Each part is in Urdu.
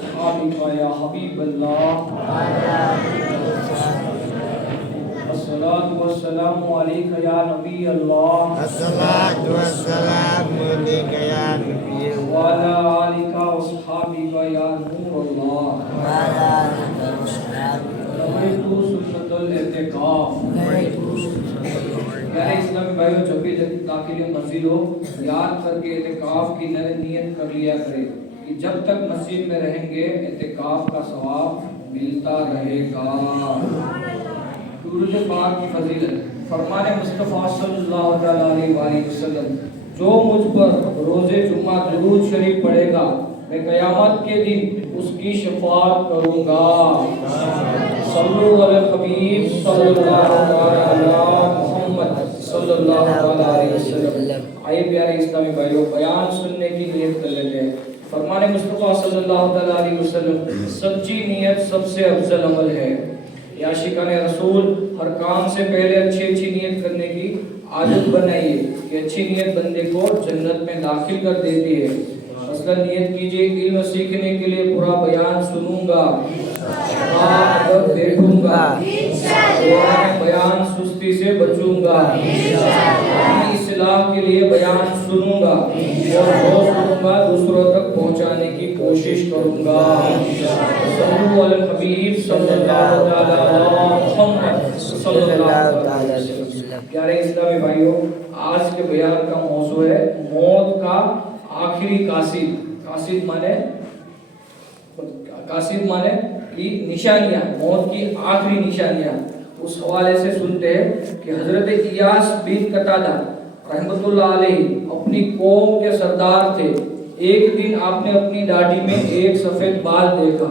وأصحابك يا حبيب الله الصلاة والسلام عليك يا نبي الله الصلاة والسلام عليك يا نبي الله وعلى آلك وأصحابك يا نور الله وعلى آلك وصحبه نويت سنة الاعتكاف پیارے اسلامی بھائیوں، جب بھی داخل مسجد ہو یاد کر کے اعتکاف کی نیت کر لیا کرے کہ جب تک مسجد میں رہیں گے اعتکاف کا ثواب ملتا رہے گا۔ درود پاک کی فضیلت، فرمان مصطفیٰ صلی اللہ علیہ وآلہ وسلم، جو مجھ پر روز جمعہ درود شریف پڑھے گا میں قیامت کے دن اس کی شفاعت کروں گا۔ صلو علی الحبیب صلی اللہ علیہ محمد صلی اللہ علیہ وسلم۔ آئیے پیارے اسلامی بھائیوں، بیان سننے کی نیت کر لیتے ہیں۔ فرمان مصطفیٰ صلی اللہ علیہ وسلم، سچی نیت سب سے افضل عمل ہے۔ یا عاشقان رسول، ہر کام سے پہلے اچھی نیت کرنے کی عادت بنائیے کہ اچھی نیت بندے کو جنت میں داخل کر دیتی ہے۔ مثلا نیت کیجئے علم سیکھنے کے لیے پورا بیان سنوں گا، ادب بیٹھوں گا، بیان سستی سے بچوں گا، اپنی اصلاح کے لیے بیان سنوں گا اور جو سنوں گا دوسروں تک پہنچانے کی کوشش کروں گا۔ صلو علی الحبیب صلی اللہ علیہ محمد صلی اللہ علیہ وسلم۔ پیارے اسلامی بھائیوں، آج کے بیان کا موضوع ہے موت کا آخری قاصد۔ قاصد مانے کی نشانیاں، موت کی آخری نشانیاں۔ اس حوالے سے سنتے ہیں کہ حضرت ایاس بن قتادہ رحمۃ اللہ علیہ اپنی قوم کے سردار تھے۔ ایک دن آپ نے اپنی داڑھی میں ایک سفید بال دیکھا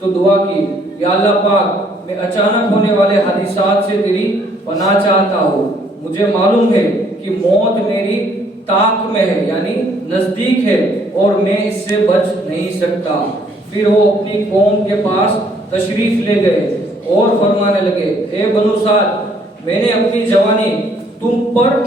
تو دعا کی، یا اللہ پاک، میں اچانک ہونے والے حادثات سے تیری پناہ چاہتا ہوں۔ مجھے معلوم ہے کہ موت میری طاق میں ہے، یعنی نزدیک ہے، اور میں اس سے بچ نہیں سکتا۔ پھر وہ اپنی قوم کے پاس تشریف لے گئے اور فرمانے لگے، اے بنو سعد، میں نے اپنی جوانی تم پر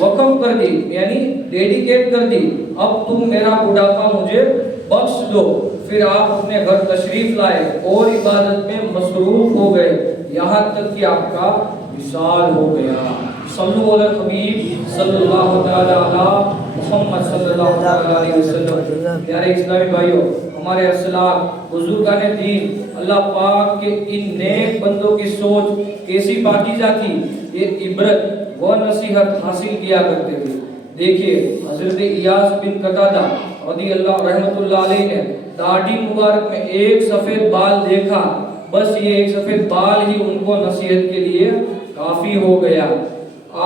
وقف کر دی، یعنی ڈیڈیکیٹ کر دی، اب تم میرا بڑھاپا مجھے بخش دو۔ پھر آپ اپنے گھر تشریف لائے اور عبادت میں مصروف ہو گئے یہاں تک کہ آپ کا وصال ہو گیا۔ صلو علی الحبیب صلی اللہ تعالی علی محمد صلی اللہ علیہ وسلم۔ پیارے اسلامی بھائیوں، ہمارے اسلاف بزرگان دین اللہ پاک کے ان نیک بندوں کی سوچ کیسی پاکیزہ تھی، یہ عبرت و نصیحت حاصل کیا کرتے تھے۔ دیکھیے حضرت ایاس بن قتادہ رضی اللہ رحمۃ اللہ علیہ نے داڑھی مبارک میں ایک سفید بال دیکھا، بس یہ ایک سفید بال ہی ان کو نصیحت کے لیے کافی ہو گیا۔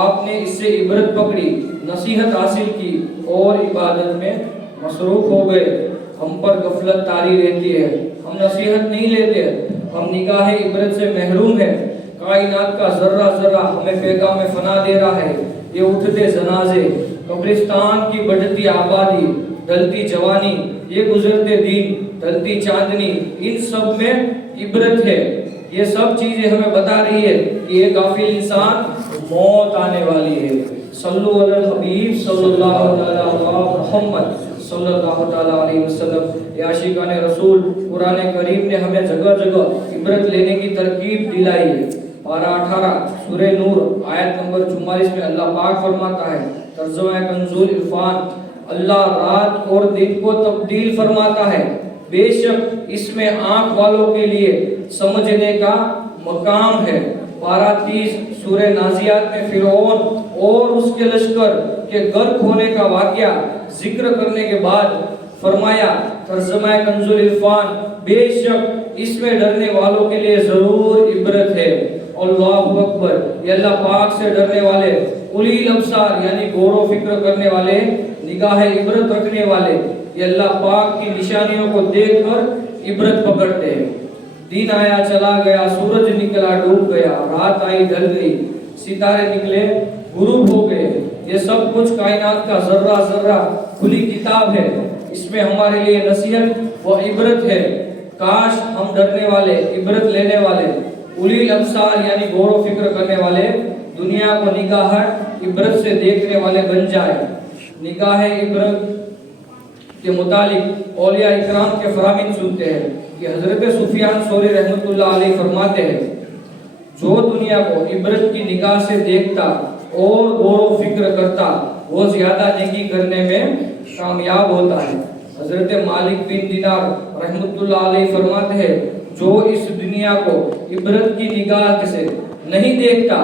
آپ نے اس سے عبرت پکڑی، نصیحت حاصل کی اور عبادت میں مصروف ہو گئے۔ ہم پر غفلت طاری رہتی ہے، ہم نصیحت نہیں لیتے، ہم نگاہ عبرت سے محروم ہیں۔ کائنات کا ذرہ ذرہ ہمیں پیغام فنا دے رہا ہے۔ یہ اٹھتے جنازے، قبرستان کی بڑھتی آبادی، ڈھلتی جوانی، یہ گزرتے دن، ڈھلتی چاندنی، ان سب میں عبرت ہے۔ یہ سب چیزیں ہمیں بتا رہی ہے کہ یہ غافل انسان موت آنے والی ہے۔ صلو علی الحبیب صلی اللہ علیہ محمد صلی اللہ علیہ وسلم۔ یا عاشقان رسول، قرآن کریم نے ہمیں جگہ جگہ عبرت لینے کی ترغیب دلائی ہے۔ پارہ 18 سورہ نور آیت نمبر 44 میں اللہ پاک فرماتا ہے، ترجمہ کنز العرفان، اللہ رات اور دن کو تبدیل فرماتا ہے، بے شک اس میں آنکھ والوں کے لیے سمجھنے کا مقام ہے۔ پارہ 30 سورہ نازیات میں فرعون اور اس کے لشکر کے غرق ہونے کا واقعہ ذکر کرنے کے بعد فرمایا، ترجمہ کنز العرفان، بے شک اس میں ڈرنے والوں کے لیے ضرور عبرت ہے۔ اللہ اکبر، یہ اللہ پاک سے ڈرنے والے، اولی الابصار یعنی غور و فکر کرنے والے، نگاہ عبرت رکھنے والے، یہ اللہ پاک کی نشانیوں کو دیکھ کر عبرت پکڑتے ہیں۔ دن آیا چلا گیا، سورج نکلا ڈوب گیا، رات آئی ڈھل گئی، ستارے نکلے غروب ہو گئے، یہ سب کچھ کائنات کا ذرہ ذرہ کھلی کتاب ہے، اس میں ہمارے لیے نصیحت و عبرت ہے۔ کاش ہم ڈرنے والے، عبرت لینے والے، اولی الابصار یعنی غور و فکر کرنے والے، دنیا کو نگاہ عبرت سے دیکھنے والے بن جائے۔ نگاہ عبرت کے متعلق اولیاء اکرام کے فرامین سنتے ہیں کہ حضرت سفیان ثوری رحمۃ اللہ علیہ فرماتے ہیں جو دنیا کو عبرت کی نگاہ سے دیکھتا اور غور و فکر کرتا وہ زیادہ نیکی کرنے میں کامیاب ہوتا ہے۔ حضرت مالک بن دینار رحمۃ اللہ علیہ فرماتے ہیں جو اس دنیا کو عبرت کی نگاہ سے نہیں دیکھتا،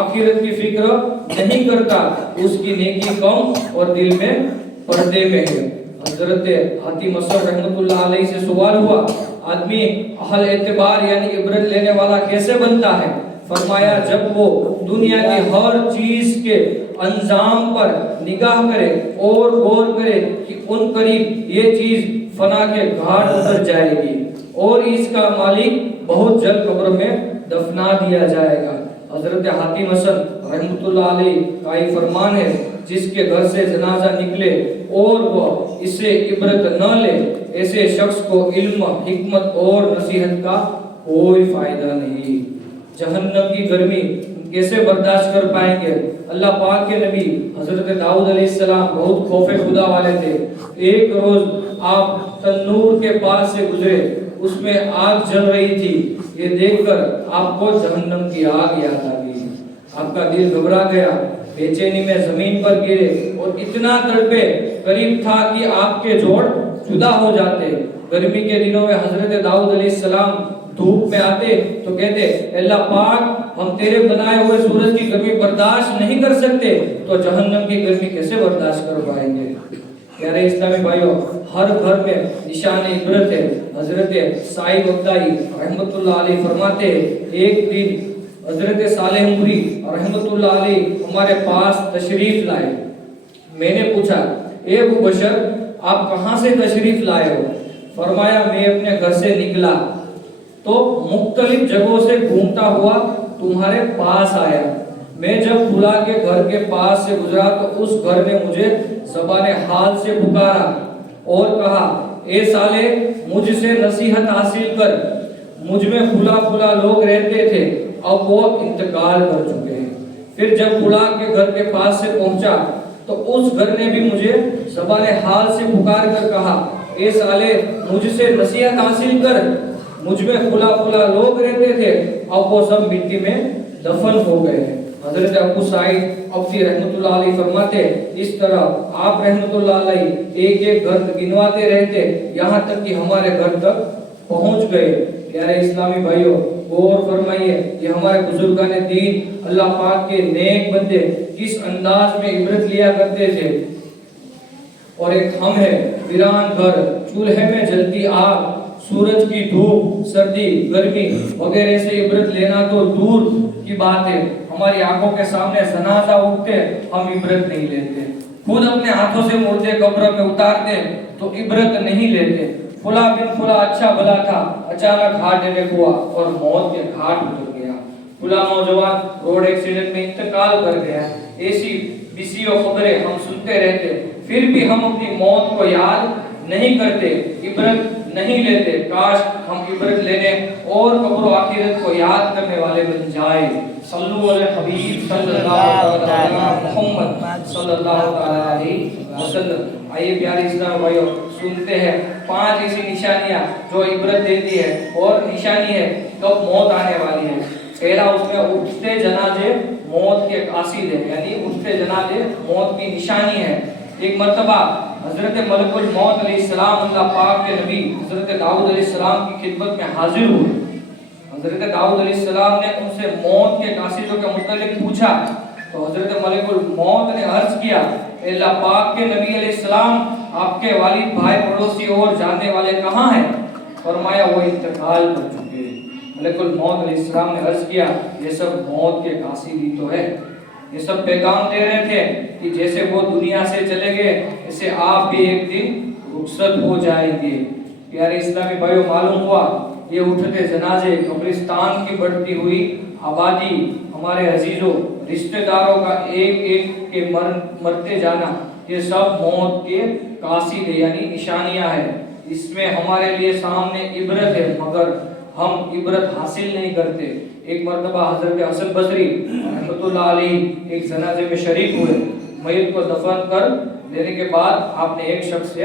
آخرت کی فکر نہیں کرتا، اس کی نیکی کم اور دل میں پردے میں ہے۔ حضرت حاتم اصغر رحمۃ اللہ علیہ سے سوال ہوا آدمی اہل اعتبار یعنی عبرت لینے والا کیسے بنتا ہے؟ فرمایا جب وہ دنیا کی ہر چیز کے انجام پر نگاہ کرے اور غور کرے کہ ان قریب یہ چیز فنا کے گھاٹ اتر جائے گی اور اس کا مالک بہت جلد قبر میں دفنا دیا جائے گا۔ حضرت حاتم حسن رحمۃ اللہ علیہ کا یہ فرمان ہے جس کے گھر سے جنازہ نکلے اور وہ اسے عبرت نہ لے ایسے شخص کو علم، حکمت اور نصیحت کا کوئی فائدہ نہیں۔ جہنم کی گرمی کیسے برداشت کر پائیں گے؟ اللہ پاک کے نبی حضرت داؤد علیہ السلام بہت خوف خدا والے تھے۔ ایک روز آپ تنور کے پاس سے گزرے، اس میں آگ جل رہی تھی، یہ دیکھ کر آپ کو جہنم کی آگ یاد آ گئی۔ آپ کا دل گھبرا گیا، بے چینی میں زمین پر گرے اور اتنا تڑپے قریب تھا کہ آپ کے جوڑ جدا ہو جاتے۔ گرمی کے دنوں میں حضرت داؤد علیہ السلام دھوپ میں آتے تو کہتے اللہ پاک ہم تیرے بنائے ہوئے سورج کی گرمی برداشت نہیں کر سکتے تو جہنم کی گرمی کیسے برداشت کر پائیں گے؟ پیارے اسلامی بھائیوں، ہر گھر میں نشان عبرت ہے۔ حضرت سعید ابدائی رحمۃ اللہ علیہ فرماتے ایک دن حضرت صالح نوری رحمۃ اللہ علیہ ہمارے پاس تشریف لائے۔ میں نے پوچھا اے ابو بشر آپ کہاں سے تشریف لائے ہو؟ فرمایا میں اپنے گھر سے نکلا تو مختلف جگہوں سے گھومتا ہوا تمہارے پاس آیا۔ میں جب فلاں کے گھر کے پاس سے گزرا تو اس گھر نے مجھے زبان حال سے پکارا اور کہا اے صالح مجھ سے نصیحت حاصل کر، مجھ میں فلاں لوگ رہتے تھے اب وہ انتقال کر چکے ہیں۔ پھر جب فلاں کے گھر کے پاس سے پہنچا تو اس گھر نے بھی مجھے زبان حال سے پکار کر کہا اے صالح مجھ سے نصیحت حاصل کر، مجھ میں فلاں لوگ رہتے تھے اب وہ سب مٹی میں دفن ہو گئے ہیں۔ حضرت ابو سعید ابدی رحمۃ اللہ علیہ فرماتے اس طرح آپ رحمۃ اللہ علیہ ایک ایک گھر گنواتے رہتے یہاں تک کہ ہمارے گھر تک پہنچ گئے۔ پیارے اسلامی بھائیوں غور فرمائیے یہ ہمارے بزرگان دین اللہ پاک کے نیک بندے کس انداز میں عبرت لیا کرتے تھے۔ اور ایک ہم ہے ویران گھر، چولہے میں جلتی آگ، سورج کی دھوپ، سردی گرمی وغیرہ سے عبرت لینا تو دور کی بات ہے، ہماری آنکھوں کے سامنے جنازہ اٹھتے ہم عبرت نہیں لیتے، خود اپنے ہاتھوں سے مردے قبر میں اتارتے تو عبرت نہیں لیتے۔ فلاں بن فلاں اچھا بھلا تھا، اچانک ہارٹ اٹیک ہوا اور موت کے گھاٹ اتر گیا۔ فلاں نوجوان روڈ ایکسیڈنٹ میں انتقال کر گیا۔ ایسی بسیوں خبریں ہم سنتے رہتے، پھر بھی ہم اپنی موت کو یاد نہیں کرتے، عبرت نہیں لیتے۔ کاش ہم عبرت لینے اور قبر و آخرت کو یاد کرنے والے بن جائیں۔ صلو علی حبیب صلی اللہ علیہ محمد صلی اللہ علیہ وسلم۔ آئیے پیارے اسلام بھائیوں سنتے ہیں 5 ایسی نشانیاں جو عبرت دیتی ہے اور نشانی ہے کب موت آنے والی ہے۔ پہلا اس میں اٹھتے جنازے موت کے قاصد ہے، یعنی اٹھتے جنازے موت کی نشانی ہے۔ ایک مرتبہ حضرت ملک الموت علیہ السلام اللہ پاک کے نبی حضرت داؤد علیہ السلام کی خدمت میں حاضر ہوئے۔ حضرت داؤد علیہ السلام نے ان سے موت کے قاصدوں کے متعلق پوچھا تو حضرت ملک الموت نے عرض کیا اے اللہ پاک کے نبی علیہ السلام آپ کے والد، بھائی، پڑوسی اور جاننے والے کہاں ہیں؟ فرمایا وہ انتقال کر چکے ہیں۔ ملک الموت علیہ السلام نے عرض کیا یہ سب موت کے قاصد ہی تو ہے، یہ سب پیغام دے رہے تھے کہ جیسے وہ دنیا سے چلے گئے اسے آپ بھی ایک دن رخصت ہو جائیں گے۔ پیارے اسلامی بھائیوں معلوم ہوا یہ اٹھتے جنازے، قبرستان کی بڑھتی ہوئی آبادی، ہمارے عزیزوں رشتہ داروں کا ایک ایک کے مرتے جانا، یہ سب موت کے قاصد ہے یعنی نشانیاں ہیں۔ اس میں ہمارے لیے سامنے عبرت ہے مگر ہم عبرت حاصل نہیں کرتے۔ ایک مرتبہ حضرت حسن بصری رحمۃ اللہ علیہ ایک جنازے میں شریک ہوئے، میت کو دفن کر دینے کے بعد آپ نے ایک شخص سے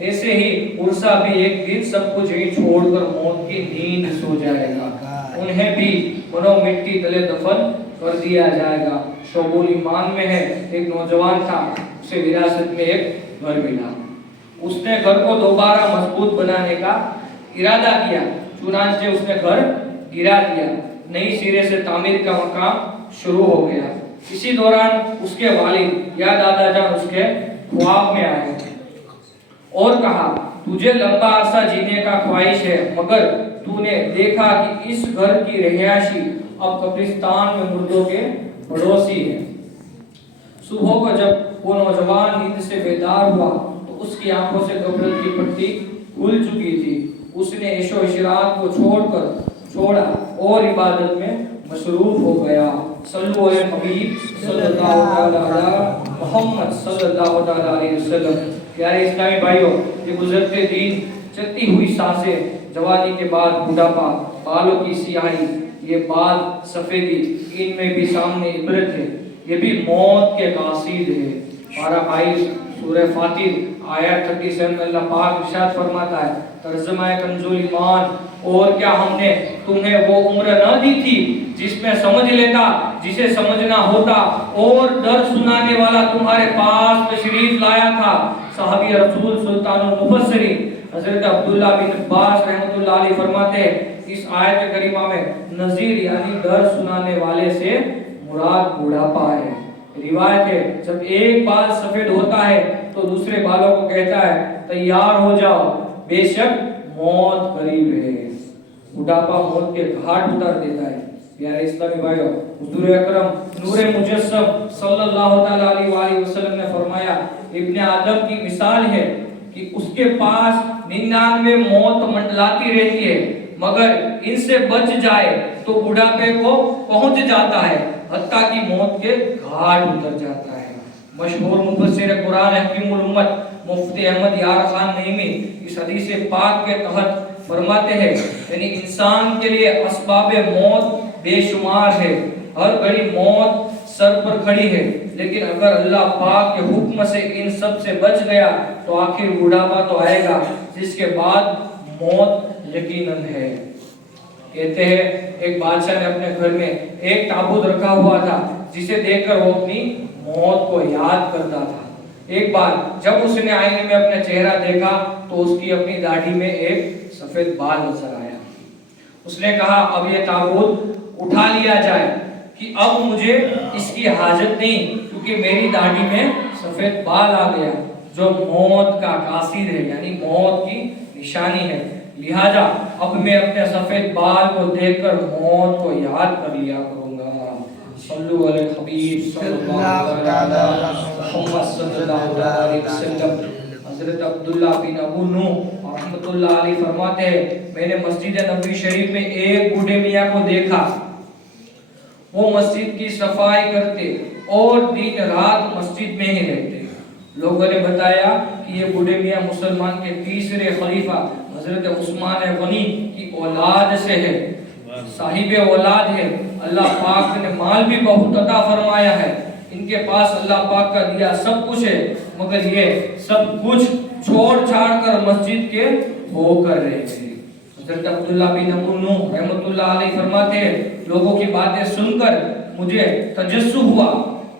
ایسے ہی عرصہ بھی ایک دن سب کچھ ہی چھوڑ کر موت کی نیند سو جائے گا، انہیں بھی بنو مٹی تلے دفن کر دیا جائے گا۔ شعب ایمان میں ہے، ایک نوجوان تھا، اسے وراثت میں ایک گھر ملا، اس نے گھر کو دوبارہ مضبوط بنانے کا ارادہ کیا، چنانچہ اس نے گھر گرا دیا، نئی سرے سے تعمیر کا کام شروع ہو گیا۔ اسی دوران اس کے والد یا دادا جان اس کے خواب میں آئے اور کہا، تجھے لمبا عرصہ جینے کا خواہش ہے، مگر تو نے دیکھا کہ اس گھر کی رہائشی اب قبرستان میں مردوں کے پڑوسی ہے۔ صبح کو جب وہ نوجوان نیند سے بیدار ہوا تو اس کی آنکھوں سے غفلت کی پٹی کھل چکی تھی۔ اس نے عیش و عشرات کو چھوڑا اور عبادت میں مصروف ہو گیا۔ صلو علی حبیب صلی اللہ علیہ محمد صلی اللہ علیہ وسلم۔ پیارے اسلامی بھائیوں، یہ گزرتے دن، چلتی ہوئی سانسیں، جوانی کے بعد بڑھاپا، بالوں کی سیاہی، یہ بال سفیدی، ان میں بھی سامنے عبرت ہے، یہ بھی موت کے قاصد ہے۔ پارہ 22 سورہ فاتر آیت 37 اللہ پاک ارشاد فرماتا ہے، ترجمہ کنز ایمان، اور کیا ہم نے تمہیں وہ عمر نہ دی تھی جس میں سمجھ لیتا جسے سمجھنا ہوتا، اور در سنانے والا تمہارے پاس تشریف لایا تھا۔ صحابی رسول سلطان المفسرین حضرت عبداللہ بن عباس رحمۃ اللہ علیہ فرماتے ہیں، اس آیت کریمہ میں نذیر یعنی در سنانے والے سے مراد بڑھاپا ہے۔ روایت ہے، جب ایک بال سفید ہوتا ہے تو دوسرے بالوں کو کہتا ہے، تیار ہو جاؤ، بے شک موت قریب ہے۔ بڑھاپا موت کے گھاٹ اتار دیتا ہے۔ پیارے اسلامی بھائیوں، حضور اکرم نور مجسم صلی اللہ تعالی علیہ وآلہ وسلم نے فرمایا، ابن آدم کی مثال ہے کہ اس کے پاس 99 موت منڈلاتی رہتی ہے، مگر ان سے بچ جائے تو بڑھاپے کو پہنچ جاتا ہے، حتیٰ کہ موت کے گھاٹ اتر جاتا ہے۔ مشہور مفسر قرآن حکیم الامت مفتی احمد یار خان نعیمی اس حدیث پاک کے تحت فرماتے ہیں، یعنی انسان کے لیے اسباب موت بے شمار ہے، ہر گھڑی موت سر پر کھڑی ہے، لیکن اگر اللہ پاک کے حکم سے ان سب سے بچ گیا تو آخر بڑھاپا تو آئے گا، جس کے بعد موت یقیناً ہے۔ کہتے ہیں ایک بادشاہ نے اپنے گھر میں ایک تابوت رکھا ہوا تھا جسے دیکھ کر وہ اپنی موت کو یاد کرتا تھا۔ ایک بار جب اس نے آئینے میں اپنا چہرہ دیکھا تو اس کی اپنی داڑھی میں ایک سفید بال نظر آیا۔ اس نے کہا، اب یہ تابوت اٹھا لیا جائے کہ اب مجھے اس کی حاجت نہیں، کیونکہ میری داڑھی میں سفید بال آ گیا جو موت کا قاصد ہے، یعنی موت کی نشانی ہے، لہذا اب میں اپنے سفید بال کو دیکھ کر موت کو یاد کر لیا کروں گا۔ صلو علی الحبیب صلی اللہ علیہ محمد صلی اللہ علیہ وسلم۔ حضرت عبداللہ بن ابو نوح رحمۃ اللہ علیہ فرماتے ہیں، میں نے مسجد نبوی شریف میں ایک بوڑھے میاں کو دیکھا، وہ مسجد کی صفائی کرتے اور دن رات مسجد میں ہی رہتے۔ لوگوں نے بتایا کہ یہ بوڑھے میاں مسلمان کے تیسرے خلیفہ حضرت عثمان غنی کی اولاد سے ہے، صاحب اولاد ہے، اللہ پاک نے مال بھی بہت عطا فرمایا ہے، ان کے پاس اللہ پاک کا دیا سب کچھ ہے، مگر یہ سب کچھ چھوڑ چھاڑ کر مسجد کے ہو کر رہے ہیں۔ حضرت عبداللہ بن ابو نوح رحمۃ اللہ علیہ فرماتے ہیں، لوگوں کی باتیں سن کر مجھے تجسس ہوا،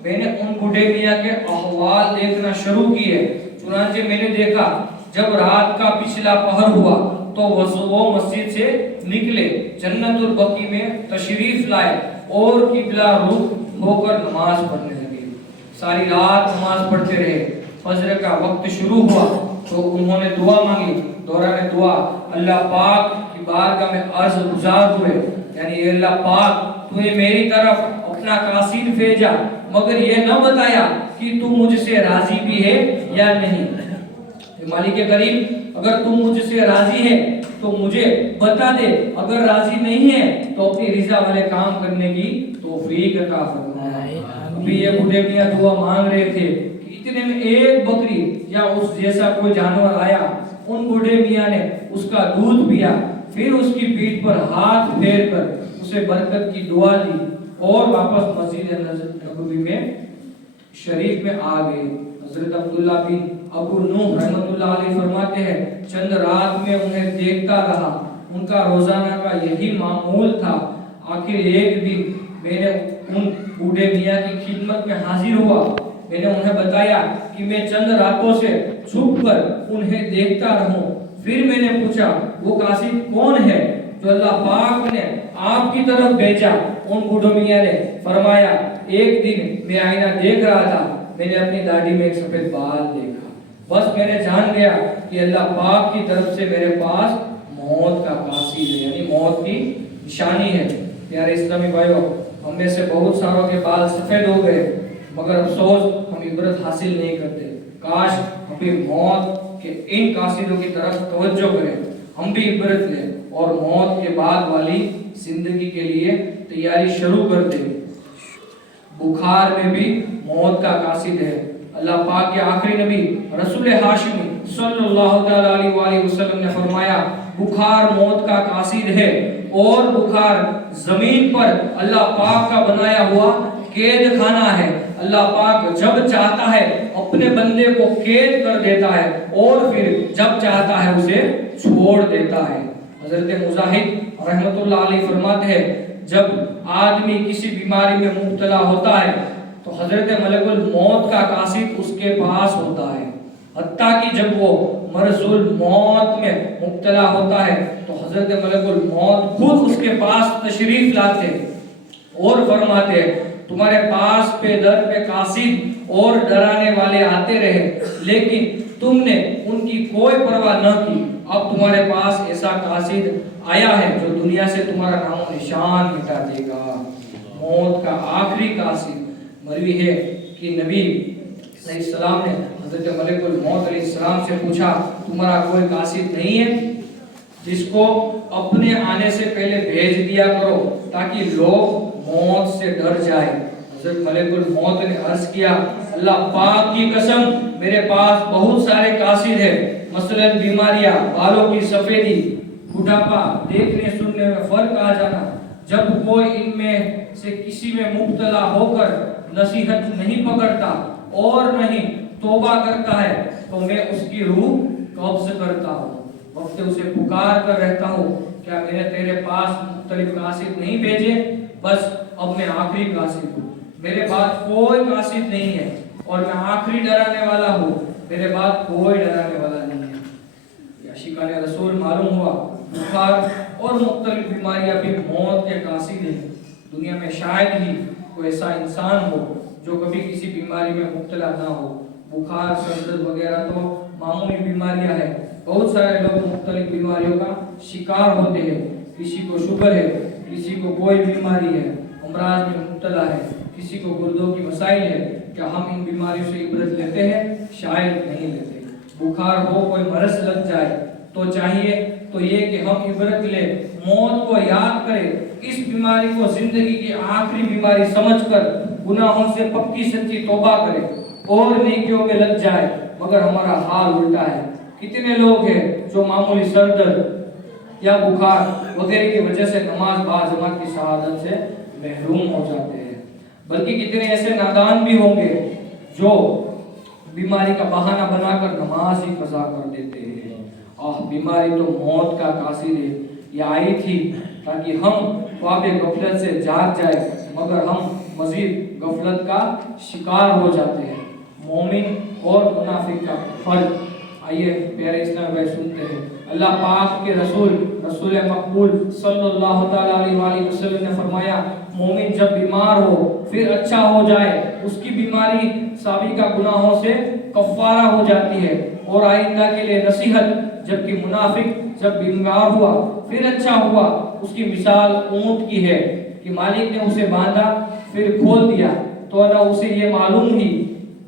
میں نے ان بوڑھے میاں کے احوال دیکھنا شروع کیے، چنانچہ میں نے دیکھا جب رات کا پچھلا پہر ہوا تو وہ مسجد سے نکلے، جنت البقیع میں تشریف لائے اور قبلہ رخ ہو کر نماز پڑھنے لگے۔ ساری رات نماز پڑھتے رہے، فجر کا وقت شروع ہوا تو انہوں نے دعا مانگی۔ دوران دعا اللہ پاک کی بارگاہ میں عرض گزار ہوئے، یعنی اے اللہ پاک تو نے میری طرف اپنا قاصد بھیجا، مگر یہ نہ بتایا کہ تو مجھ سے راضی بھی ہے یا نہیں۔ مالک کریم، اگر تم مجھ سے راضی ہے تو مجھے بتا دے، اگر راضی نہیں ہے تو اپنی رضا والے کام کرنے کی توفیق عطا فرما۔ ابھی یہ بوڑھے میاں دعا مانگ رہے تھے کہ اتنے میں ایک بکری یا اس جیسا کوئی جانور آیا، ان بوڑھے میاں نے اس کا دودھ پیا، پھر اس کی پیٹھ پر ہاتھ پھیر کر اسے برکت کی دعا دی اور واپس مسجد نبوی میں شریف میں آ گئے۔ حضرت عبداللہ بن ابو نوح رحمۃ اللہ علیہ فرماتے ہیں چند رات میں انہیں دیکھتا رہا، ان کا روزانہ کا یہی معمول تھا۔ آخر ایک دن میں نے ان بوڑھے میاں کی خدمت میں حاضر ہوا، میں نے انہیں بتایا کہ میں چند راتوں سے چھپ کر انہیں دیکھتا رہوں۔ پھر میں نے پوچھا وہ قاصد کون ہے جو اللہ پاک نے آپ کی طرف بھیجا؟ ان بوڑھوں میاں نے فرمایا ایک دن میں آئینہ دیکھ رہا تھا، میں نے اپنی داڑھی میں ایک سفید بال دیکھا، بس میں نے جان گیا کہ اللہ پاک کی طرف سے میرے پاس موت کا قاصد ہے، یعنی موت کی نشانی ہے۔ پیارے اسلامی بھائیوں، ہم میں سے بہت ساروں کے بال سفید ہو گئے، مگر افسوس ہم عبرت حاصل نہیں کرتے۔ کاش ہم بھی موت کے ان قاصدوں کی طرف توجہ کریں، ہم بھی عبرت لیں اور موت کے بعد والی زندگی کے لیے تیاری شروع کر دیں۔ بخار میں بھی موت کا قاصد ہے۔ اللہ پاک کے آخری نبی رسول ہاشمی صلی اللہ تعالی علیہ وآلہ وسلم نے فرمایا بخار موت کا قاصد ہے، اور بخار زمین پر اللہ پاک کا بنایا ہوا قید خانہ ہے۔ اللہ پاک جب چاہتا ہے اپنے بندے کو قید کر دیتا ہے اور پھر جب چاہتا ہے اسے چھوڑ دیتا ہے۔ حضرت مجاہد رحمۃ اللہ علیہ فرماتے ہیں جب آدمی کسی بیماری میں مبتلا ہوتا ہے تو حضرت ملک الموت کا قاصد اس کے پاس ہوتا ہے، حتیٰ کہ جب وہ مرض الموت میں مبتلا ہوتا ہے تو حضرت ملک الموت خود اس کے پاس تشریف لاتے اور فرماتے تمہارے پاس پہ در پہ قاصد اور ڈرانے والے آتے رہے، لیکن تم نے ان کی کوئی پرواہ نہ کی، اب تمہارے پاس ایسا قاصد آیا ہے جو دنیا سے تمہارا نام و نشان مٹا دے گا۔ موت کا آخری قاصد مروی ہے کہ نبی علیہ السلام نے حضرت ملک الموت علیہ السلام سے پوچھا تمہارا کوئی قاصد نہیں ہے جس کو اپنے آنے سے پہلے بھیج دیا کرو تاکہ لوگ موت سے ڈر جائے؟ حضرت ملک الموت نے عرض کیا اللہ پاک کی قسم میرے پاس بہت سارے قاصد ہیں، مثلا بیماریاں، بالوں کی سفیدی، بڑھاپا، دیکھنے سننے میں فرق آ جانا۔ جب کوئی ان میں سے کسی میں مبتلا ہو کر نصیحت نہیں پکڑتا اور نہیں توبہ کرتا ہے تو میں اس کی روح قبض کرتا ہوں، وقت اسے پکار کر رہتا ہوں کیا میں نے تیرے پاس مختلف قاصد نہیں بھیجے؟ بس اب میں آخری قاصد ہوں، میرے بعد کوئی قاصد نہیں ہے اور میں آخری ڈرانے والا ہوں، میرے بعد کوئی ڈرانے والا نہیں ہے۔ عاشقان رسول معلوم ہوا بخار اور مختلف بیماریاں بھی موت کے قاصد ہیں۔ دنیا میں شاید ہی کوئی ایسا انسان ہو جو کبھی کسی بیماری میں مبتلا نہ ہو۔ بخار، سر درد وغیرہ تو معمولی بیماریاں ہیں، بہت سارے لوگ مختلف بیماریوں کا شکار ہوتے ہیں، کسی کو شوگر ہے، کسی کو کوئی بیماری ہے، امراض میں مبتلا ہے، کسی کو گردوں کی مسائل ہے۔ کیا ہم ان بیماریوں سے عبرت لیتے ہیں؟ شاید نہیں لیتے۔ بخار ہو، کوئی مرض لگ جائے تو چاہیے تو یہ کہ ہم عبرت لیں، موت کو یاد کریں، اس بیماری کو زندگی کی آخری بیماری سمجھ کر گناہوں سے پکی سچی توبہ کریں اور نیکیوں میں لگ جائے، مگر ہمارا حال الٹا ہے۔ کتنے لوگ ہیں جو معمولی سر درد یا بخار وغیرہ کی وجہ سے نماز باجماعت کی شہادت سے محروم ہو جاتے ہیں، بلکہ کتنے ایسے نادان بھی ہوں گے جو بیماری کا بہانہ بنا کر نماز ہی قضا کر دیتے ہیں۔ بیماری تو موت کا قاصد ہے، یہ آئی تھی تاکہ ہم خواب غفلت سے جاگ جائے، مگر ہم مزید غفلت کا شکار ہو جاتے ہیں۔ مومن اور منافق کا فرق آئیے پیارے اسلام بھائی سنتے ہیں۔ اللہ پاک کے رسول مقبول صلی اللہ تعالی علیہ وآلہ وسلم نے فرمایا مومن جب بیمار ہو پھر اچھا ہو جائے اس کی بیماری سابقہ گناہوں سے کفارہ ہو جاتی ہے اور آئندہ کے لیے نصیحت، جبکہ منافق جب بیمار ہوا پھر اچھا ہوا اس کی مثال اونٹ کی ہے کہ مالک نے اسے باندھا پھر کھول دیا تو نہ اسے یہ معلوم ہی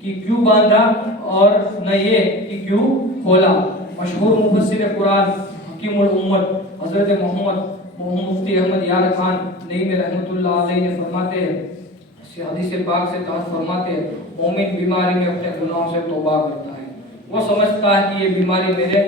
کہ کیوں باندھا اور نہ یہ کہ کیوں کھولا۔ مشہور مفسر قرآن حکیم الامت حضرت محمد مفتی احمد یار خان نعیمی رحمۃ اللہ علیہ نے فرماتے ہیں، حدیث پاک سے تحت فرماتے ہیں مومن بیماری میں اپنے گناہوں سے توبہ کرتا ہے، وہ سمجھتا ہے کہ یہ بیماری میرے